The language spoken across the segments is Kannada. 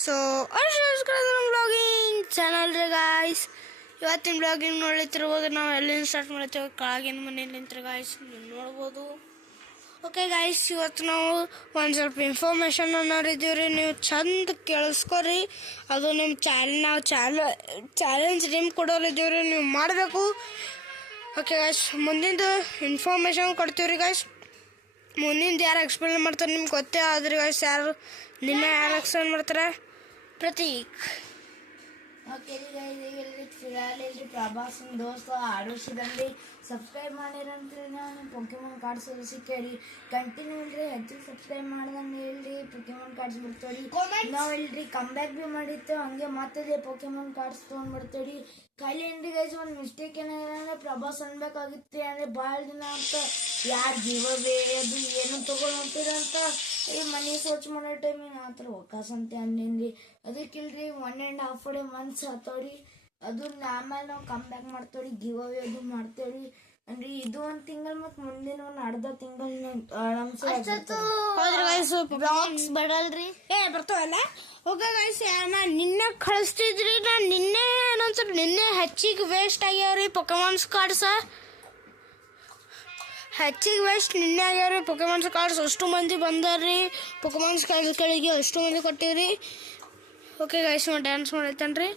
ಸೊ ಬ್ಲಾಗಿಂಗ್ ಚಾನಲ್ ರೀ ಗಾಯ್ಸ್. ಇವತ್ತಿನ ಬ್ಲಾಗಿಂಗ್ ನೋಡ್ಲಿತ್ತಿರ್ಬೋದು. ನಾವು ಎಲ್ಲಿಂದ ಸ್ಟಾರ್ಟ್ ಮಾಡ್ತೇವೆ, ಕೆಳಗಿನ ಮನೇಲಿ ನಿಂತ್ರಿ ಗಾಯ್ಸ್, ನೀವು ನೋಡ್ಬೋದು. ಓಕೆ ಗಾಯ್ಸ್, ಇವತ್ತು ನಾವು ಒಂದು ಸ್ವಲ್ಪ ಇನ್ಫಾರ್ಮೇಷನ್ ಅನ್ನೋರಿದ್ದೀವಿ ರೀ. ನೀವು ಚಂದ ಕೇಳಿಸ್ಕೊರಿ. ಅದು ನಿಮ್ಮ ನಾವು ಚಾಲೆಂಜ್ ನಿಮ್ಗೆ ಕೊಡೋರಿದ್ದೀವಿ ರೀ, ನೀವು ಮಾಡಬೇಕು. ಓಕೆ ಗಾಯ್ಸ್, ಮುಂದಿಂದು ಇನ್ಫಾರ್ಮೇಷನ್ ಕೊಡ್ತೀವಿ ರೀ ಗಾಯ್ಸ್. ಮುಂದಿಂದು ಯಾರು ಎಕ್ಸ್ಪ್ಲೇನ್ ಮಾಡ್ತಾರೆ ನಿಮ್ಗೆ ಗೊತ್ತೇ ಆದ್ರಿ ಗಾಯ್ಸ್. ಯಾರು ಎಕ್ಸ್ಪ್ಲೇನ್ ಮಾಡ್ತಾರೆ? ಪ್ರತೀಕ್. ಓಕೆ ರೀ ಗೈಸ್, ಈಗ ಫಿರಾಲಿ ಪ್ರಭಾಸ್ ದೋಸ್ತ ಆಡೋಸಿದಂಗೆ ಸಬ್ಸ್ಕ್ರೈಬ್ ಮಾಡಿರಂತ್ರಿ. ನಾನು ಪೊಕೆಮಾನ್ ಕಾರ್ಡ್ಸ್ ಸಿಕ್ಕೇರಿ. ಕಂಟಿನ್ಯೂ ಇಲ್ರಿ, ಹೆಚ್ಚಿಗೆ ಸಬ್ಸ್ಕ್ರೈಬ್ ಮಾಡ್ದಂಗೆ ಹೇಳ್ರಿ, ಪೊಕೆಮಾನ್ ಕಾರ್ಡ್ಸ್ ಬಿಡ್ತೇವೆ. ನಾವು ಇಲ್ರಿ ಕಮ್ ಬ್ಯಾಕ್ ಭೀ ಮಾಡಿರ್ತೇವೆ, ಹಂಗೆ ಮತ್ತೆ ಪೊಕೆಮಾನ್ ಕಾರ್ಡ್ಸ್ ತೊಗೊಂಡ್ಬಿಡ್ತೇವೆ. ಖಾಲಿ ಏನ್ರಿ ಗೈಸ್, ಒಂದು ಮಿಸ್ಟೇಕ್ ಏನಾಗಿದೆ ಅಂದರೆ ಪ್ರಭಾಸ್ ಅನ್ಬೇಕಾಗಿತ್ತು. ಅಂದರೆ ಭಾಳ ದಿನ ಅಂತ ಯಾರು ಜೀವವೇ ಅದು ಏನು ತೊಗೊಂಡು ಹೋಗ್ತೀರಂತ ಈ ಮನೆ ಸೋಚ್ ಮಾಡೋ ಟೈಮಿಗೆ ಆ ಥರ ಒಕ್ಕಾಸಂತೆ ಅನ್ನೇನ್ರಿ. ಅದಕ್ಕಿಲ್ರಿ 1.5 ಮಂತ್ಸ್ ಆತವ್ರಿ. ಅದು ಆಮೇಲೆ ನಾವು ಕಮ್ ಬ್ಯಾಕ್ ಮಾಡ್ತೇವ್ರಿ, ಗಿವ್ ಅವೇ ಅದು ಮಾಡ್ತೇವ್ರಿ. ಅಂದ್ರೆ ಇದು ಒಂದು ತಿಂಗಳು ಮತ್ತು ಮುಂದಿನ ಒಂದು ಅರ್ಧ ತಿಂಗಳು ಬ್ಲಾಗ್ಸ್ ಬರಲ್ರಿ, ಬರ್ತಾವಲ್ಲ. ಓಕೆ ಗೈಸ್, ನಾನು ನಿನ್ನೆ ಕಳಿಸ್ತಿದ್ರಿ. ನಾನು ನಿನ್ನೆ ಏನೊಂದ್ಸಲ ನಿನ್ನೆ ಹೆಚ್ಚಿಗೆ ವೇಸ್ಟ್ ಆಗ್ಯಾವ್ರಿ ಪೊಕೆಮಾನ್ಸ್ ಕಾರ್ಡ್ಸ. ಹೆಚ್ಚಿಗೆ ವೇಸ್ಟ್ ನಿನ್ನೆ ಆಗ್ಯಾವ್ರಿ ಪೊಕೆಮಾನ್ಸ್ ಕಾರ್ಡ್ಸ್. ಅಷ್ಟು ಮಂದಿ ಬಂದಾರ್ರಿ ಪೊಕೆಮಾನ್ಸ್ ಕಾರ್ಡ್ಸ್ಗಳಿಗೆ, ಅಷ್ಟು ಮಂದಿ ಕೊಟ್ಟಿವ್ರಿ. ಓಕೆ ಗೈಸ್, ನಾವು ಡ್ಯಾನ್ಸ್ ಮಾಡೈತನ್ರಿ.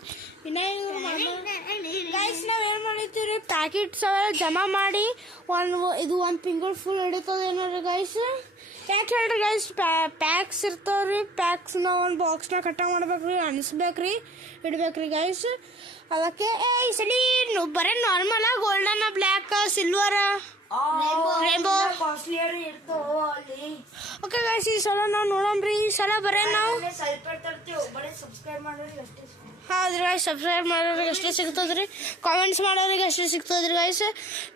ಗೈಸ್, ನಾವು ಏನು ಮಾಡಿರ್ತೀವಿ, ಪ್ಯಾಕೆಟ್ಸ್ ಜಮಾ ಮಾಡಿ ಒಂದು ತಿಂಗಳು ಫುಲ್ ಹಿಡಿತದೆ ಏನಾರ ಗೈಸ್. ಯಾಕೆ ಹೇಳ್ರಿ ಗೈಸ್, ಪ್ಯಾಕ್ಸ್ ಇರ್ತಾವ್ರಿ. ಪ್ಯಾಕ್ಸ್ನ ಒಂದು ಬಾಕ್ಸ್ನ ಕಟ್ಟ ಮಾಡ್ಬೇಕ್ರಿ, ಅನಿಸ್ಬೇಕ್ರಿ, ಇಡ್ಬೇಕ್ರಿ ಗೈಸ್. ಅದಕ್ಕೆ ಈ ಸಲ ಬರೀ normal golden, black, silver, rainbow okay guys, ಈ ಸಲ ನಾವು ನೋಡಮ್ರಿ. ಈ ಸಲ ಬರೀ ನಾವು ಹೌದ್ರಿ ಗೈಸ್, ಸಬ್ಸ್ಕ್ರೈಬ್ ಮಾಡೋರಿಗೆ ಅಷ್ಟೇ ಸಿಗ್ತದ್ರಿ, ಕಾಮೆಂಟ್ಸ್ ಮಾಡೋರಿಗೆ ಅಷ್ಟೇ ಸಿಗ್ತದ್ರಿ ಗೈಸ್.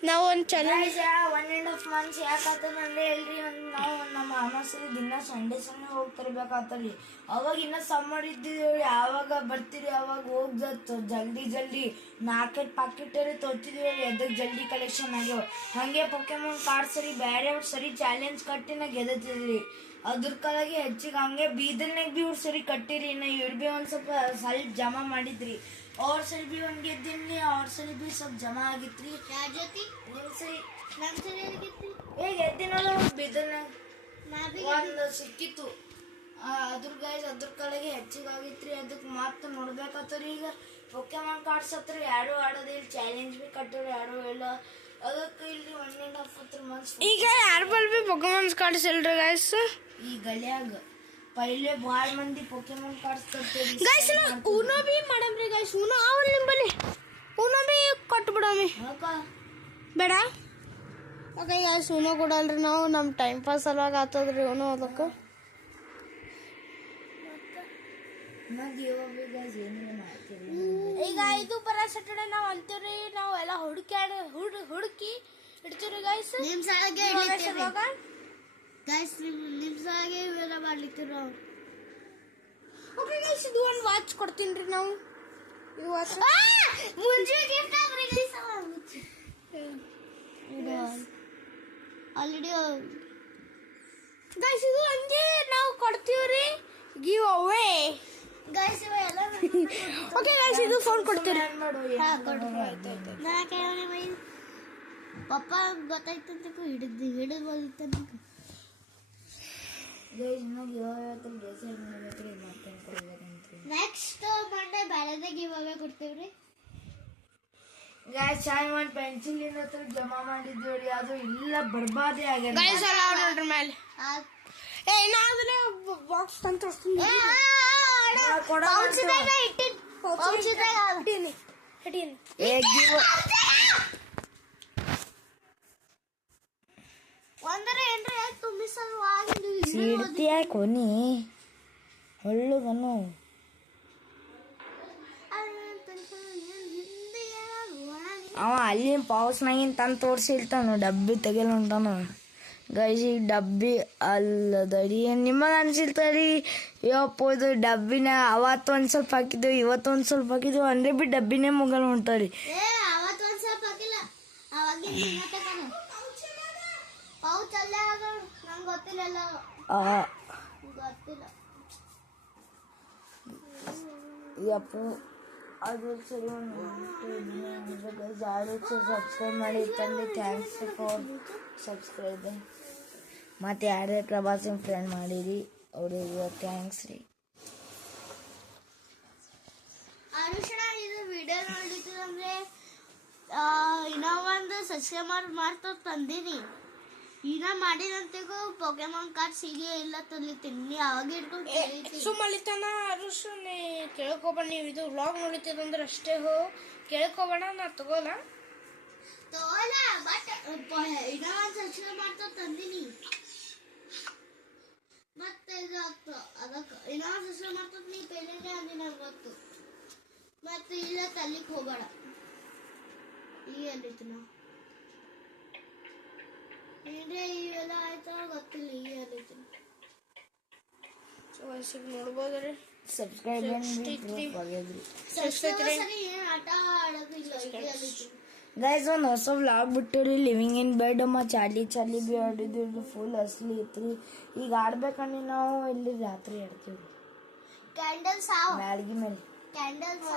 ನಾವು ಒಂದು ಚಾಲೆಂಜ್ 1.5 ಮಂತ್ಸ್ ಯಾಕಂದ್ರೆ ಹೇಳ್ರಿ, ನಾವು ನಮ್ಮ ಅಮ್ಮಸರಿ ದಿನ ಸಂಡೇ ಹೋಗ್ತಿರ್ಬೇಕಾಗ್ತದ್ರಿ. ಅವಾಗ ಇನ್ನ ಸಮ್ಮರ್ ಇದ್ದಿದ್ದೀವಿ, ಯಾವಾಗ ಬರ್ತೀರಿ ಅವಾಗ ಹೋಗ್ದತ್ತು ಜಲ್ದಿ 4 ಪಾಕೆಟ್ ತೊತ್ತಿದ್ವಿ. ಎದಕ್ಕೆ ಜಲ್ದಿ ಕಲೆಕ್ಷನ್ ಆಗ್ಯಾವ. ಹಂಗೆ ಪೊಕೆಮಾನ್ ಕಾರ್ಡ್ ಸರಿ ಬೇರೆ ಸರಿ ಚಾಲೆಂಜ್ ಕಟ್ಟಿನ ಗೆದತಿದ್ರಿ. ಅದ್ರ ಕಲಾಗಿ ಹೆಚ್ಚಿಗೆ ಹಂಗೆ ಬೀದರ್ನಾಗ ಭೀ ಇವ್ರು ಸರಿ ಕಟ್ಟಿರಿ. ಇವ್ರು ಭೀ ಒಂದು ಸ್ವಲ್ಪ ಜಮಾ ಮಾಡಿದ್ರಿ. ಅವ್ರ ಸರಿ ಭೀ ಒಂದು ಗೆದ್ದಿನಿ, ಅವ್ರ ಸರಿ ಭೀ ಸ್ವಲ್ಪ ಜಮಾ ಆಗಿತ್ರಿ. ಗೆದ್ದಿನಲ್ಲ ಬೀದರ್ನಾಗ ಒಂದು ಸಿಕ್ಕಿತ್ತು. ಅದ್ರ ಕಲಾಗಿ ಹೆಚ್ಚಿಗೆ ಆಗಿತ್ರಿ. ಅದಕ್ಕೆ ಮತ್ತೆ ನೋಡ್ಬೇಕಾಗ್ತರಿ. ಈಗ ಪೊಕೆಮಾನ್ ಕಾರ್ಡ್ಸ್ ಹತ್ರ ಯಾರು ಆಡೋದಿಲ್ಲ, ಚಾಲೆಂಜ್ ಭೀ ಕಟ್ಟೋರು ಯಾರು ಇಲ್ಲ. ಅದಕ್ಕೆ ಇಲ್ಲಿ 1.5 ಮಂತ್ಸ್ ಈಗ ಯಾರ ಬಲ್ ಭೀ ಪೊಕೆಮಾನ್ಸ್ ಕಾರ್ಡ್ಸ್ ಇಲ್ರಿ ಗೈಸ್. ಈ ಗಲ್ಯಾಗ ಪೈಲೆ ಭಾಳ ಮಂದಿ ಪೊಕೆಮಾನ್ ಕಾರ್ಡ್ಸ್ ಕಟ್ತೀರಿ ಗೈಸ್. ಊನೋ ಭೀ ಮಾಡಮ್ರಿ ಗೈಸ್. ಊನೋ ಅವಲ್ ನಿಂಬಲ್ಲಿ ಊನೋ ಭೀ ಕೊಟ್ಟು ಬಿಡಮ್ಮಿ ಬೇಡ. ಓಕೆ ಗೈಸ್, ಊನೋ ಕೊಡಲ್ರಿ ನಾವು, ನಮ್ಮ ಟೈಮ್ ಪಾಸ್ ಸಲುವಾಗಿ ಆಗ್ತದ್ರಿ ಊನೋ. ಅದಕ್ಕೆ ಈಗ ಇದು ಬರೋ ಸ್ಯಾಟರ್ಡೆ ನಾವು ಅಂತೀವ್ರಿ. ನಾವು ಎಲ್ಲ ಹುಡುಕಿ ಇಡ್ತೀವ್ರಿ ಗೈಸ್. ಓಕೆ ಗೈಸ್, ಇದು ಒಂದು ವಾಚ್ ಕೊಡ್ತೀನಿ ನಾವು. ಇದು ವಾಚ್ ಆಲ್ರೆಡಿ ಗೈಸ್, ಇದು ಹಂಗೆ ನಾವು ಕೊಡ್ತೀವ್ರಿ, give away guys. Okay guys, ಇದು ಫೋನ್ ಕೊಡ್ತೀರಿ. ಪಪ್ಪ ಗೊತ್ತಾಯ್ತಂತ ಹಿಡಿದು ನೆಕ್ಸ್ಟ್ ಮಂಡೇ ಬೇರೆದೇ ಗಿವ್ ಅವೇ ಕೊಡ್ತೀವ್ರಿ ಗೈಸ್. ಒಂದು ಪೆನ್ಸಿಲ್ ಹತ್ರ ಜಮಾ ಮಾಡಿದ್ದೀವ್ರಿ, ಅದು ಇಲ್ಲ ಬರ್ಬಾದೇ ಆಗ್ಯದ ಗೈಸ್. ಅಲ್ಲ ನೋಡ್ರಿ ಮೇಲೆ ಏನಾದ್ರೆ ಬಾಕ್ಸ್ ಅಂತ ಕೊನಿ ಹೊಳ್ಳುಗನು ಅವ ಅಲ್ಲಿನ ಪೌಸ್ನಾಗಿನ ತಂದು ತೋರಿಸಿಲ್ತಾನು, ಡಬ್ಬಿ ತೆಗೆಲ್ಲ ಉಂಟಾನು ಗೈಸ್. ಈಗ ಡಬ್ಬಿ ಅಲ್ಲದಡಿ ನಿಮಗೆ ಅನ್ಸಿಲ್ತರಿ, ಯಪ್ಪ ಇದು ಡಬ್ಬಿನ ಅವತ್ತೊಂದು ಸ್ವಲ್ಪ ಹಾಕಿದ್ದೆವು, ಇವತ್ತೊಂದು ಸ್ವಲ್ಪ ಹಾಕಿದ್ದೆವು ಅಂದರೆ ಭೀ ಡಬ್ಬಿನೇ ಮುಗಲ್ ಹೊಂಟರಿ. ಈ ಅಪ್ಪು ಅದು ಸರಿ ಒಂದು ಯಾರು ಸಬ್ಸ್ಕ್ರೈಬ್ ಮಾಡಿ ತಂದೆ ಥ್ಯಾಂಕ್ಸ್ ಫಾರ್ ಸಬ್ಸ್ಕ್ರೈಬರ್. ಮತ್ತು ಯಾರ್ಯಾರು ಪ್ರವಾಸಿ ಫ್ರೆಂಡ್ ಮಾಡಿರಿ ಅವ್ರಿಗೆ ಥ್ಯಾಂಕ್ಸ್ ರೀ. ಅನುಷಣ ಇದು ವಿಡಿಯೋ ನೋಡಿದ್ದು ಅಂದರೆ ಇನ್ನೂ ಒಂದು ಸಬ್ಸ್ಕ್ರೈಬರ್ ಮಾಡ್ತಾ ತಂದೀನಿ. ಈಗ ಮಾಡಿದಂತೆಗೂ ಪೊಕೆಮಾನ್ ಕಾರ್ಡ್ ಸಿಗೇ ಇಲ್ಲ ತಲಿತೀನಿ. ನೀ ಅವಾಗ ಇಟ್ಕೊಂಡು ಸುಮ್ಮಲಿತನ ಅರುಷ್ ಕೇಳ್ಕೊಬೇಡ. ನೀವು ಇದು ವ್ಲಾಗ್ ನೋಡಿತೀರಂದ್ರೆ ಅಷ್ಟೇ ಕೇಳ್ಕೊಬೇಡ. ನಾ ತಗೋಲ್ಲ ಬಟ್ ಇನ್ನೂ ಒಂದು ಸಬ್ಸ್ಕ್ರೈಬ್ ಮಾಡ್ತಾ ತಂದೀನಿ. ಮತ್ತೆ ಇದು ಆಗ್ತದೆ ಅದಕ್ಕೆ ಇನ್ನೂ ಒಂದು ಸಬ್ಸ್ಕ್ರೈಬ್ ಮಾಡ್ತಾ ನೀ ಪೇಲೆನೇ ಅಂದಿನ ಗೊತ್ತು. ಮತ್ತೆ ಇಲ್ಲ ತಲ್ಲಿಗೆ ಹೋಗಬೇಡ. ಈಗ ಎಲ್ಲಿತ್ತು ನಾವು ಏನ್ರೆ ಇವೆಲ್ಲ ಆಯ್ತಾ ಗೊತ್ತಿಲ್ಲ. ಈಗ ಎಲ್ಲಿತ್ತು ನೋಡ್ಬೋದ್ರಿ. ಸಬ್ಸ್ಕ್ರೈಬ್ ಆಟ ಆಡೋದಿಲ್ಲ. ಗೈಸ್ ಒಂದು ಹೊಸ ವ್ಲಾಗ್ ಬಿಟ್ಟಿರಿ living in bed. Charlie B ಆಡಿದ್ವಿ ಫುಲ್ ಅಸಲಿ ಐತ್ರಿ. ಈಗ ಆಡ್ಬೇಕಂದ್ರೆ ನಾವು ಇಲ್ಲಿ ರಾತ್ರಿ ಆಡ್ತೀವಿ ಕ್ಯಾಂಡಲ್ಸ್ ಮ್ಯಾಲ್ಗಿ ಮೇಲೆ ಕ್ಯಾಂಡಲ್ಸ್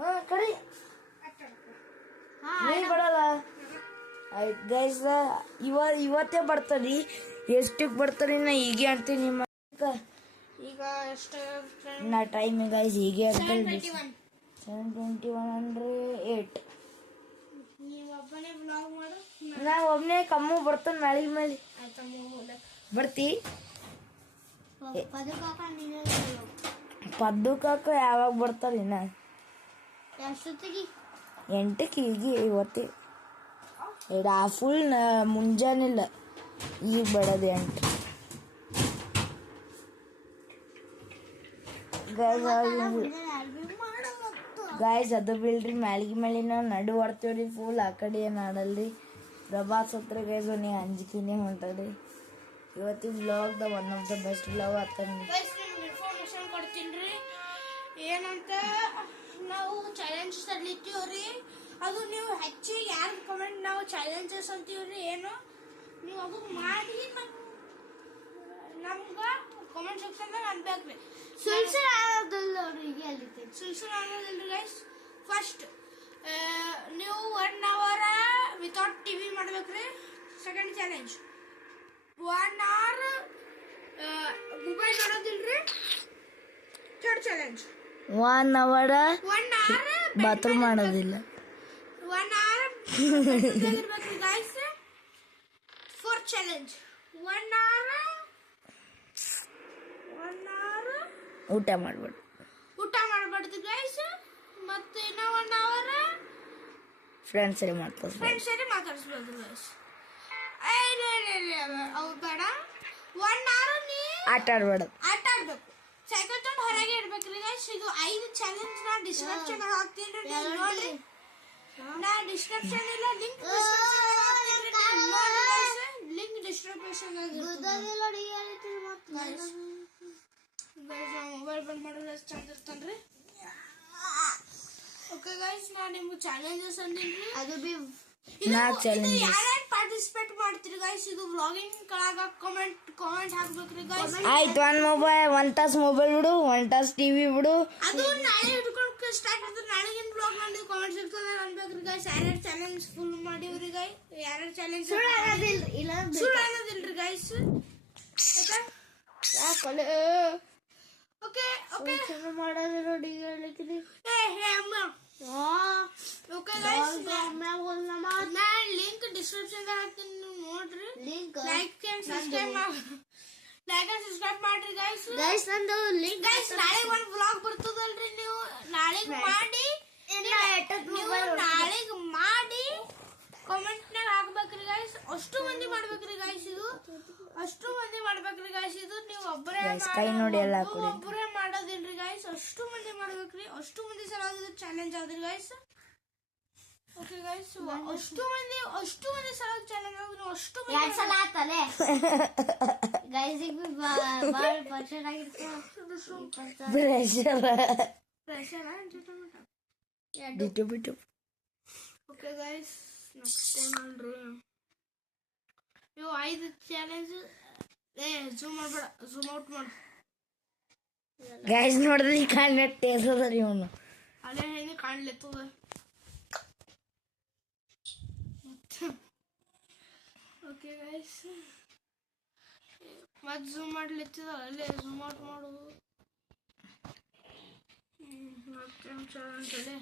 ಹಾಂ ಕಡೆ ನೀ ಕೊಡಲ್ಲ. ಆಯ್ತು ಗೈಸ್ ಇವತ್ತೇ ಬರ್ತಾರಿ. ಎಷ್ಟಕ್ಕೆ ಬರ್ತಾರಿ ನಾ ಹೀಗೆ ಅಂತೀನಿ. ನಿಮ್ಮ ಈಗ ಎಷ್ಟು ನಾ ಟೈಮ್ ಗೈಸ್ ಹೀಗೆ ಅಂತೀನಿ. 7:21 ಅಂದರೆ 8. ನೀವು ಒಬ್ಬನೇ ವ್ಲಾಗ್ ಮಾಡು. ನಾ ಒಬ್ಬನೇ ಕಮ್ಮು ಬರ್ತಾನೆ ಮ್ಯಾಲಿಗೆ ಮೇಲೆ ಬರ್ತಿ. ಪದ್ದು ಕಾಕ ಯಾವಾಗ ಬರ್ತಾರೆ ಇನ್ನ? ಎಷ್ಟೊತ್ತಿಗೆ? 8ಕ್ಕೆ. ಈಗ ಇವತ್ತಿ ಫುಲ್ ಮುಂಜಾನಿಲ್ಲ ಈಗ ಬರೋದು 8. ಗಾಯ್ಸ್ ಅದು ಬಿಲ್ರಿ ಮ್ಯಾಲ್ಗಿ ಮೇಲಿನ ನಡು ಹೊಡ್ತೀವ್ರಿ ಫುಲ್. ಆ ಕಡೆ ಏನು ಆಡಲ್ರಿ. ಪ್ರಭಾಸ್ ಹತ್ರ ಗೈಸ್ ನೀ ಅಂಜಿಕಿನೇ ಹೊಂಟದ್ರಿ. ಇವತ್ತಿನ blog one of the best blog ಆತನ. ಇನ್ಫಾರ್ಮೇಶನ್ ಕೊಡ್ತೀನಿ ಏನಂತ. ನಾವು ಚಾಲೆಂಜ್ ತರ್ಲಿತ್ತೀವ್ರಿ. ಅದು ನೀವು ಹೆಚ್ಚಿಗೆ ಯಾರು ಕಮೆಂಟ್ ನಾವು ಚಾಲೆಂಜಸ್ ಅಂತೀವ್ರಿ ಏನು ನೀವು ಅದು ಮಾಡಿ ನಮ್ಗೆ ಕಾಮೆಂಟ್ ಸೆಕ್ಷನ್ದಾಗ ಅನ್ಬೇಕ್ರಿ. ಸುಳ್ಸುಳು ಅನ್ನೋದಿಲ್ರಿ ಗೈಸ್. ಫಸ್ಟ್ ನೀವು 1 hour ವಿತೌಟ್ ಟಿವಿ ಮಾಡ್ಬೇಕ್ರಿ. ಸೆಕೆಂಡ್ ಚಾಲೆಂಜ್ 1 hour ಮೊಬೈಲ್ ನೋಡೋದಿಲ್ರಿ. ಥರ್ಡ್ ಚಾಲೆಂಜ್ 1 hour ಬಾತ್ರೂಮ್ ಮಾಡೋದಿಲ್ಲ. 1 hour ಇರ್ಬೇಕ್ರಿ ಗೈಸ್. ಫೋರ್ತ್ ಚಾಲೆಂಜ್ 1 hour ಊಟ ಮಾಡ್ಬಾರ್ದು ಗೈಸ್. ಮತ್ತೆ ಇನ್ನ 1 hour ಫ್ರೆಂಡ್ಸ್ ಸರಿ ಮಾತಾಡ್ಸ್ಬೋದು ಗೈಸ್. ಅವು ಬೇಡ. 1 hour ನೀ ಆಟ ಆಡ್ಬೇಕು. ಸೈಕಲ್ ತಗೊಂಡು ಹೊರಗೆ ಇಡ್ಬೇಕ್ರಿ ಗೈಸ್. ಇದು 5 ಚಾಲೆಂಜ್ ನಾ ಡಿಸ್ಕ್ರಿಪ್ಷನ್ ಹಾಕ್ತೀನಿ ನೋಡ್ರಿ. ನಾ ಡಿಸ್ಕ್ರಿಪ್ಷನ್ ಇಲ್ಲ ಲಿಂಕ್ ಡಿಸ್ಕ್ರಿಪ್ಷನ್ ಮೊಬೈಲ್ ಬಂದ್ ಮಾಡೋದು ಎಷ್ಟು ಚಂದ ಇರ್ತಾನ್ರಿ. ಓಕೆ ಗೈಸ್ ನಾ ನಿಮ್ಗೆ ಚಾಲೆಂಜಸ್ ಅಂದಿನ್ರಿ. ಅದು ಬಿ ಯಾರ್ಯಾರು ಪಾರ್ಟಿಸಿಪೇಟ್ ಮಾಡ್ತೀರಿ ಗೈಸ್ ಇದು ವ್ಲಾಗಿಂಗ್ ಕೆಳಗ ಕಾಮೆಂಟ್ ಹಾಕ್ಬೇಕ್ರಿ ಗೈಸ್. ಆಯ್ತು. ಒಂದ್ ತಾಸು ಮೊಬೈಲ್ ಬಿಡು, 1 ತಾಸು ಟಿವಿ ಬಿಡು. ಅದು ನಾಳೆ ಹಿಡ್ಕೊಂಡು ಸ್ಟಾರ್ಟ್ ಆದ್ರೆ ನಾಳೆಗಿನ ವ್ಲಾಗ್ ಮಾಡಿ ಕಾಮೆಂಟ್ ಸೆಕ್ಷನ್ ಅನ್ಬೇಕ್ರಿ ಗೈಸ್. ಯಾರ್ಯಾರು ಚಾಲೆಂಜ್ ಫುಲ್ ಮಾಡಿವ್ರಿ ಗೈಸ್. ಯಾರ್ಯಾರು ಚಾಲೆಂಜ್ ಸುಳ್ಳು ಅನ್ನೋದಿಲ್ರಿ ಗೈಸ್. ಯಾಕಲೆ ಓಕೆ ಮಾಡೋದು ನೋಡಿ ಹೇಳ್ತೀನಿ. ಓಕೆ ಗೈಸ್ ನಾ ಲಿಂಕ್ ಡಿಸ್ಕ್ರಿಪ್ಷನ್ ಹಾಕ್ತೀನಿ ನೋಡ್ರಿ. ಲೈಕ್ ಅಂಡ್ ಸಬ್ಸ್ಕ್ರೈಬ್ ಮಾಡ್ರಿ ಗೈಸ್. ನಂದು ಲಿಂಕ್ ಗೈಸ್ ನಾಳೆ ಒಂದು ವ್ಲಾಗ್ ಬರ್ತದಲ್ರಿ. ನೀವು ನಾಳೆಗೆ ಮಾಡಿ ಕಾಮೆಂಟ್ ನಾಗ ಹಾಕ್ಬೇಕ್ರಿ ಗೈಸ್. ಅಷ್ಟು ಮಂದಿ ಮಾಡ್ಬೇಕ್ರಿ ಗೈಸ್. ಇದು ನೀವು ಒಬ್ಬರೇ ಮಾಡೋದಿಲ್ರಿ ಗೈಸ್. ಅಷ್ಟು ಮಂದಿ ಮಾಡ್ಬೇಕ್ರಿ. ಅಷ್ಟು ಮಂದಿ ಸಲ ಚಾಲೆಂಜ್ ಆದ್ರಿ ಗೈಸ್. ಓಕೆ ಗೈಸ್ ಅಷ್ಟು ಮಂದಿ ಸಲ ಚಾಲೆಂಜ್ ಆದ್ರಿ. ಅಷ್ಟು ಸಲ ಆತಲೆ ಗೈಸ್. ಓಕೆ ಗೈಸ್ ನೆಕ್ಸ್ಟ್ ಏನಲ್ರಿ ಇವು 5 ಚಾಲೆಂಜ್. ಝೂಮ್ ಮಾಡ್ಬೇಡ, ಝೂಮ್ ಔಟ್ ಮಾಡು. ಗೈಸ್ ನೋಡಿದ್ರೆ ಈ ಕಾಣ್ ಟೇಸದ್ರಿ ಇವನು ಅಲ್ಲೇ ಹೆಂಗೆ ಕಾಣ್ಲತ್ತದ ಓಕೆ ಗೈಸ್ ಮತ್ತೆ ಝೂಮ್ ಮಾಡ್ಲಿತ್ತದ ಅಲ್ಲೇ ಝೂಮ್ ಔಟ್ ಮಾಡೋದು ಅಂತೇಳಿ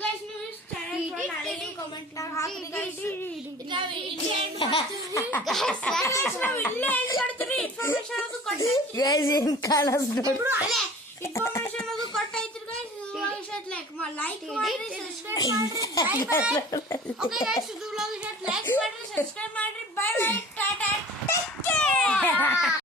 ಗೈಸ್ ನೀವು ಇಷ್ಟು ಚಾನಲ್ ಕಾಮೆಂಟ್ ಹಾಕಿ ಗೈಸ್ ಇನ್ಫಾರ್ಮೇಶನ್ ಅದು ಕೊಟ್ಟೈತಿ ಗೈಸ್ ಏನ್ ಕಾಣಸ್ ನೋಡಿ ಅಲ್ಲೇ ಇನ್ಫಾರ್ಮೇಶನ್ ಅದು ಕೊಟ್ಟೈತಿ ಗೈಸ್ ಲೈಕ್ ಮಾಡ್ರಿ ಸಬ್ಸ್ಕ್ರೈಬ್ ಮಾಡ್ರಿ ಬೈ ಬೈ ಓಕೆ ಗೈಸ್ ಇದು ವ್ಲಾಗ್ ಲೈಕ್ ಮಾಡ್ರಿ ಸಬ್ಸ್ಕ್ರೈಬ್ ಮಾಡ್ರಿ ಬೈ ಬೈ